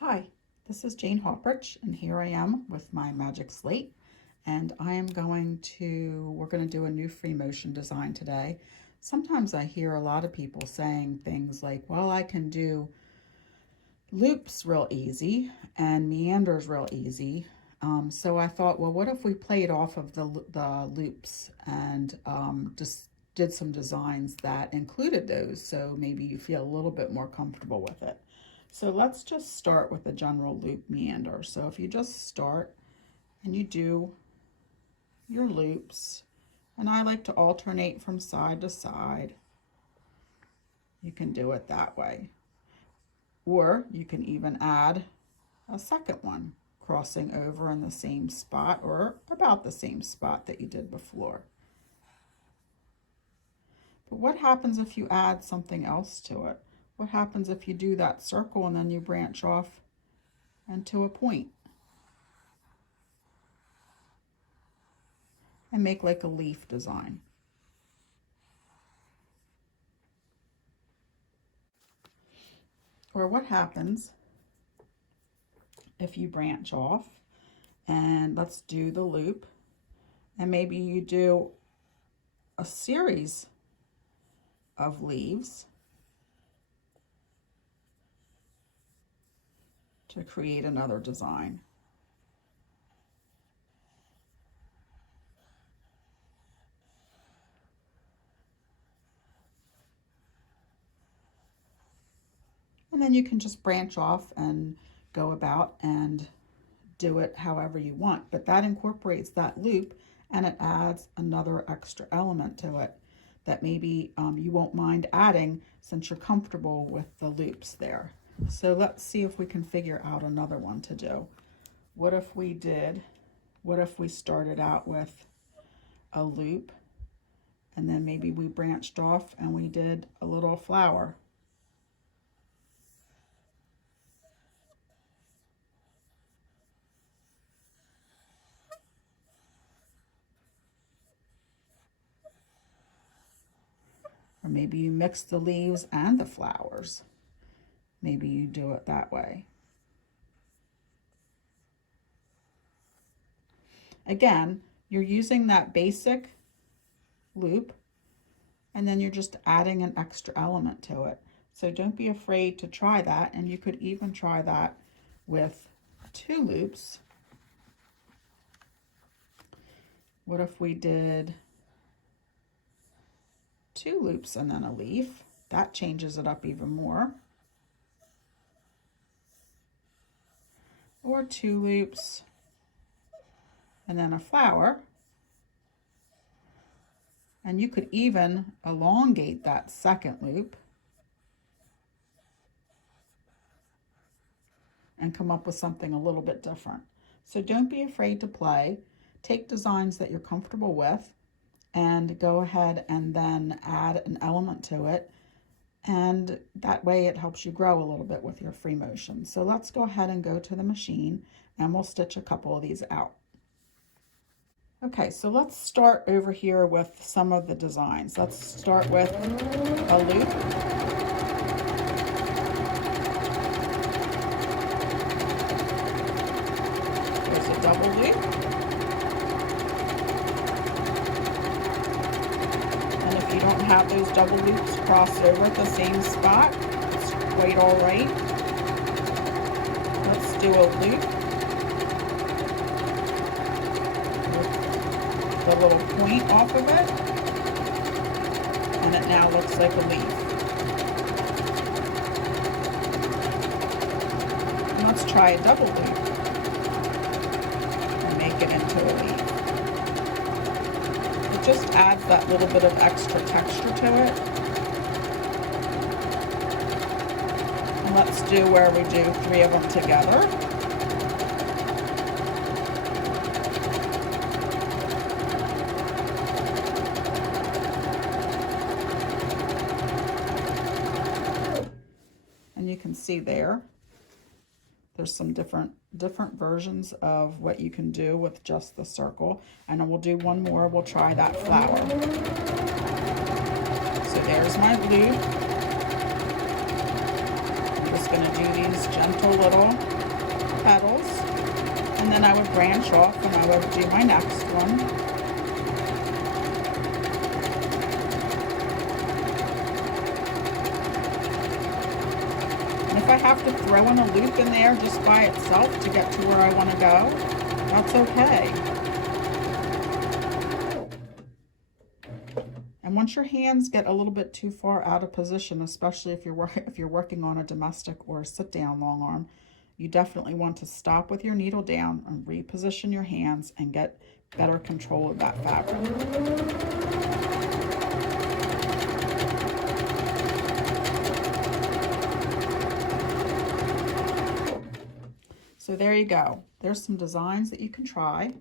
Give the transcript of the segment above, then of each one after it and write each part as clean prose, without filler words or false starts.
Hi, this is Jane Hopprich, and here I am with my magic slate, and we're going to do a new free motion design today. Sometimes I hear a lot of people saying things like, well, I can do loops real easy and meanders real easy. So I thought, well, what if we played off of the loops and just did some designs that included those, so maybe you feel a little bit more comfortable with it. So let's just start with the general loop meander. So if you just start and you do your loops, and I like to alternate from side to side, you can do it that way. Or you can even add a second one, crossing over in the same spot or about the same spot that you did before. But what happens if you add something else to it? What happens if you do that circle and then you branch off into a point and make like a leaf design? Or what happens if you branch off and let's do the loop, and maybe you do a series of leaves to create another design. And then you can just branch off and go about and do it however you want. But that incorporates that loop and it adds another extra element to it that maybe you won't mind adding since you're comfortable with the loops there. So let's see if we can figure out another one to do. What if we started out with a loop and then maybe we branched off and we did a little flower? Or maybe you mix the leaves and the flowers. Maybe you do it that way. Again, you're using that basic loop and then you're just adding an extra element to it. So don't be afraid to try that, and you could even try that with 2 loops. What if we did 2 loops and then a leaf? That changes it up even more. Or 2 loops and then a flower. And you could even elongate that second loop and come up with something a little bit different. So don't be afraid to play. Take designs that you're comfortable with and go ahead and then add an element to it. And that way it helps you grow a little bit with your free motion. So let's go ahead and go to the machine and we'll stitch a couple of these out. Okay, so let's start over here with some of the designs. Let's start with a loop. There's a double loop. And if you don't have those double loops crossed over at the same spot, it's quite all right. Let's do a loop. The little point off of it, and it now looks like a leaf. And let's try a double loop and make it into a leaf. It just adds that little bit of extra texture to it. And let's do where we do 3 of them together. You can see there's some different versions of what you can do with just the circle, and then we'll do one more. We'll try that flower. So there's my loop. I'm just just going to do these gentle little petals, and then I would branch off and I would do my next one. And if I have to throw in a loop in there just by itself to get to where I want to go, that's okay. And once your hands get a little bit too far out of position, especially if you're working on a domestic or a sit-down long arm, you definitely want to stop with your needle down and reposition your hands and get better control of that fabric. So there you go. There's some designs that you can try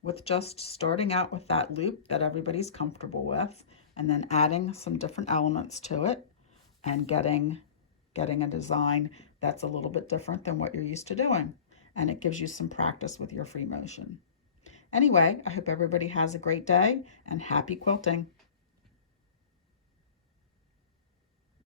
with just starting out with that loop that everybody's comfortable with, and then adding some different elements to it and getting a design that's a little bit different than what you're used to doing. And it gives you some practice with your free motion. Anyway, I hope everybody has a great day and happy quilting.